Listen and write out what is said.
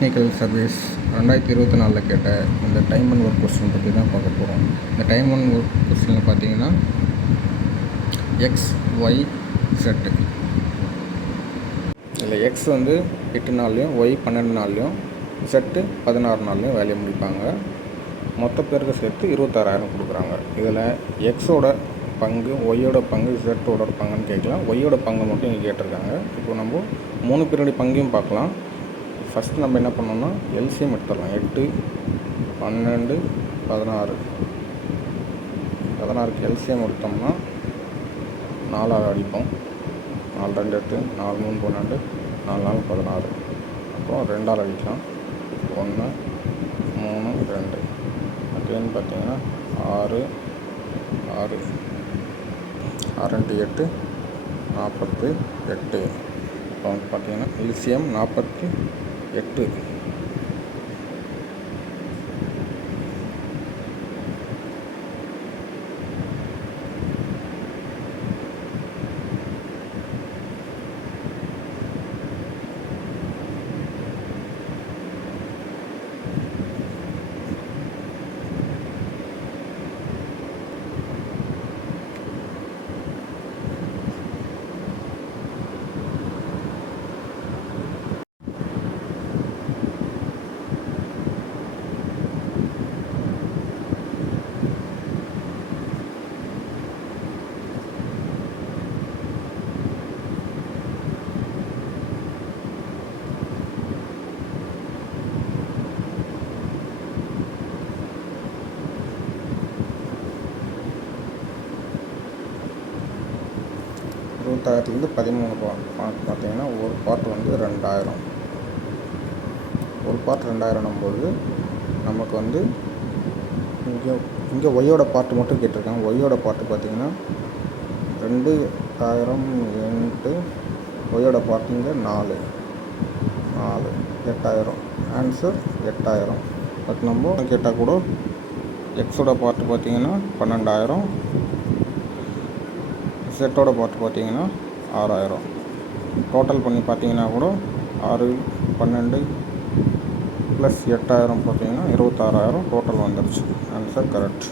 Technical service 2024 கேட்ட இந்த time and work question பற்றி தான் பார்க்க போகிறோம். இந்த டைம் அண்ட் ஒர்க் கொஸ்டினில் பார்த்தீங்கன்னா எக்ஸ் ஒய் செட்டு. இதில் எக்ஸ் வந்து 8 நாள்லையும் ஒய் 12 நாள்லையும் செட்டு 16 நாள்லையும் வேலையை முடிப்பாங்க. மொத்த பேருக்கு சேர்த்து 26,000 கொடுக்குறாங்க. இதில் எக்ஸோட பங்கு, ஒய்யோட பங்கு, செட்டோட பங்குன்னு கேட்கலாம். ஒய்யோட பங்கு மட்டும் இங்கே கேட்டிருக்காங்க. இப்போ நம்ம 3 பேருடைய பங்கையும் பார்க்கலாம். ஃபஸ்ட்டு நம்ம என்ன பண்ணோம்னா எல்சிஎம் எடுத்துடலாம். 8, 12, 16. 16க்கு எல்சிஎம் எடுத்தோம்னா 4 அடிப்போம். 4 2 8, 4 3 12, 4 4 16. அப்புறம் 2 அடிக்கலாம். 1 3 2. அகைன் பார்த்தீங்கன்னா 6 6 6 2 8 48. இப்போ வந்து பார்த்தீங்கன்னா எல்சிஎம் 48. இருபத்தாயிரத்துலேருந்து 13 பார்த்தீங்கன்னா ஒரு பார்ட் வந்து 2000. ஒரு பார்ட் 2000 நமக்கு வந்து இங்கே ஒய்யோட பார்ட்டு மட்டும் கேட்டிருக்காங்க. ஒய்யோட பார்ட்டு பார்த்தீங்கன்னா 2000 இன்ட்டு ஒய்யோட பார்ட்டு இங்கே 4 8000. ஆன்சர் 8000. பட் நம்ம கேட்டால் கூட எக்ஸோட பார்ட்டு பார்த்தீங்கன்னா 12,000. செட்டோட பார்த்து பார்த்தீங்கன்னா 6,000. டோட்டல் பண்ணி பார்த்தீங்கன்னா கூட 6 12 + 8,000 பார்த்தீங்கன்னா 26,000 டோட்டல் வந்துடுச்சு. Answer correct.